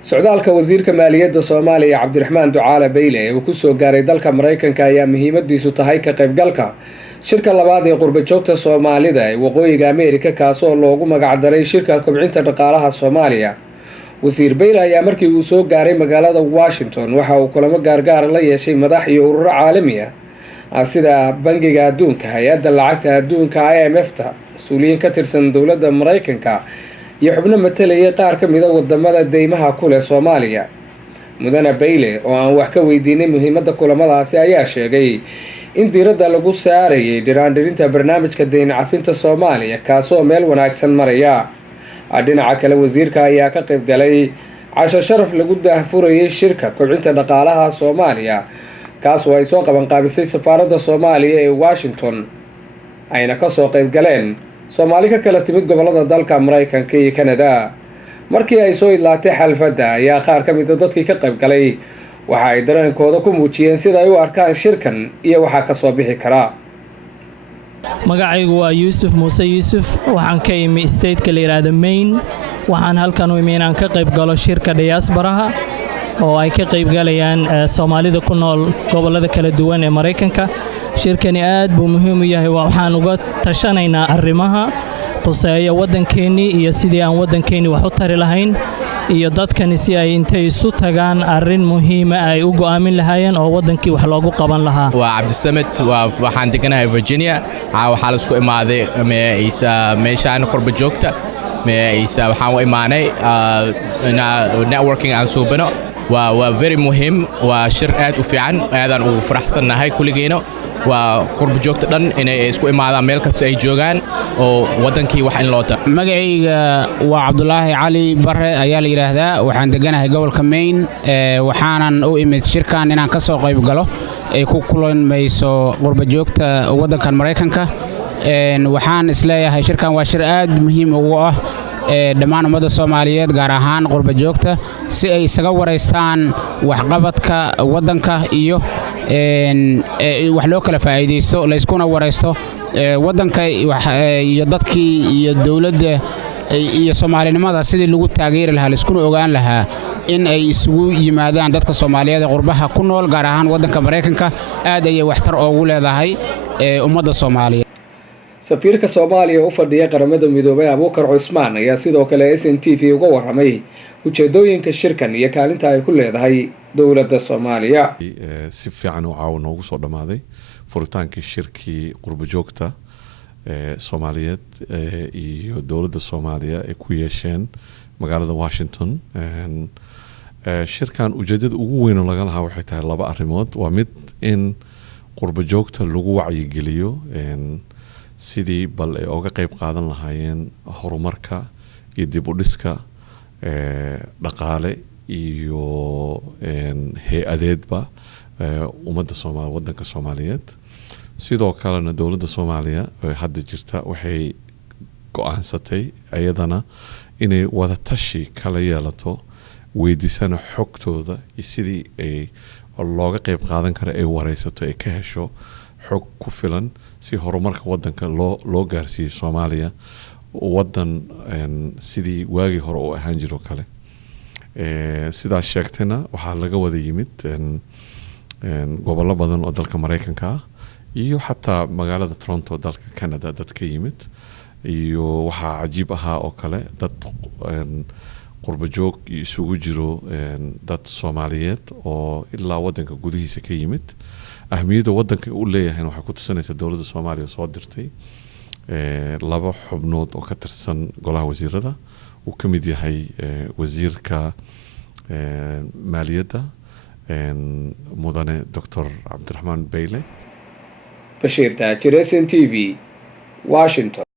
socdaalka wasiirka maaliyadda Soomaaliya Cabdiraxmaan Ducaale Beyle ee uu ku soo gaaray dalka Mareykanka ayaa muhiimadiisu tahay ka qaybgalka shirka labaad ee qurba joogta Soomaalida ee waqooyiga Ameerika kaas oo loogu magac daray shirka kobcinta dhaqaalaha Soomaaliya. wasiir Beyle ayaa markii uu soo gaaray magaalada Washington waxa uu kulamo gaargaar la yeeshay madax iyo ururo caalami ah sida Bangiga Adduunka, Hay'adda Lacagta Adduunka IMF-ta, mas'uuliyiin ka tirsan dowladda Mareykanka iyo xubno matalaya qaar ka mid ah wadamada deymaha ku leh Soomaaliya. Mudane Beyle oo aan wax ka weydiinay muhiimadda kulamadaasi ayaa sheegay in diiradda lagu saarayay dhiraandhirinta barnaamijka deyn cafinta Soomaaliya kaasoo meel wanaagsan maraya. dhinaca kale wasiirka ayaa ka qayb galay casho sharaf lagu daahfurayay shirka kobcinta dhaqaalaha Soomaaliya kaas oo ay soo qaban qaabisay safaaradda Soomaaliya ee Washington ayna ka soo qayb galeen Soomaali ka kala timid gobolada dalka Mareykanka iyo Canada. markii ay soo ilaatay xalfadda ayaa qaar ka mid ah dadkii ka qayb galay waxa ay dareenkooda ku muujiyeen sida ay u arkaan shirkan iyo waxa ka soo bixi kara. magacaygu waa Yuusuf Muuse Yuusuf, waxaan ka imi state-ka la yiraahdo Maine. waxaan halkan u imi inaan ka qayb galo shirka diaspora oo ay ka qayb galayaan Soomaalida ku nool gobolada kala duwan ee Mareykanka. shirkani aad buu muhiim u yahay, waxaan uga tashanaynaa arrimaha quseeya waddankeeni iyo sidii aan waddankeeni wax u tari lahayn iyo dadkani si ay intay isu tagaan arrin muhiim ah ay u go'aamin lahaayeen oo waddankii wax loogu qaban lahaa. waa Cabdisamed, waxaan deganahay Virginia. waxaa la isku imaaday meeshaan qurba joogta waxaan u imaanay networking aan suubino. waa very muhiim, waa shir aad u fiican, aadaan ugu faraxsannahay kulligeena. waa qurba joogta dhan inay isku imaadaan meel kasta ay joogaan oo waddankii wax in loo taro. magacayga waa Cabdulaahi Cali Barre ayaa la yiraahdaa, waxaan deganahay gobolka Maine. waxaanan u imid shirkan inaan ka soo qayb galo ay ku kulmayso qurba joogta waddankan Mareykanka. waxaan isleeyahay shirkan waa shir aad muhiim ugu ah dhammaan ummadda Soomaaliyeed gaar ahaan qurba joogta si ay isaga wareystaan waxqabadka waddanka iyo wax loo kala faa'iideysto la iskuna wareysto waddanka iyo dadkii iyo dawladda iyo Soomaalinimada sidii lagu taageeri lahaa la iskuna ogaan lahaa in ay isugu yimaadaan dadka Soomaaliyeed ee qurbaha ku nool gaar ahaan waddanka Mareykanka. aad ayay waxtar ugu leedahay ummadda Soomaaliyeed. safiirka Soomaaliya u fadhiya qaramada midoobay Abuukar Cusmaan ayaa sidoo kale SNTV uga warramay ujeedooyinka shirkan iyo kaalinta ay ku leedahay dowladda Soomaaliya. si fiican oo caawa noogu soo dhamaaday furitaankii shirkii qurba joogta Soomaaliyeed iyo dowladda Soomaaliya ay ku yeesheen magaalada Washington. shirkan ujeedada ugu weyn oo laga lahaa waxay tahay laba arrimood. waa mid in qurba joogta lagu wacyigeliyo sidii bal ay uga qayb qaadan lahaayeen horumarka iyo dib u dhiska dhaqaale iyo hay-adeedba ummadda Soomaaliya waddanka Soomaaliyeed. sidoo kalena dowladda Soomaaliya hadda jirta waxay go'aansatay ayadana inay wada tashi kala yeelato weydiisana xogtooda iyo sidii ay looga qayb qaadan karo ay wareysato ay ka hesho xog ku filan si horumarka waddanka loo gaarsiiyo Soomaaliya waddan sidii waagii hore u ahaan jiro kale. sidaas sheegtayna waxaa laga wada yimid gobollo badan oo dalka Mareykanka ah iyo xataa magaalada Toronto dalka Canada dad ka yimid. iyo waxaa cajiib ahaa oo kale dad qurba joog isugu jiro dad Soomaaliyeed oo ilaa waddanka gudihiisa ka yimid. ahmiyadda waddanka u leeyahay waxay ku tusinaysaa dowladda Soomaaliya soo dirtay laba xubnood oo ka tirsan golaha wasiirada uu ka mid yahay wasiirka maaliyadda mudane Dr. Cabdiraxmaan Beyle. Bashiir Taajir, SNTV, Washington.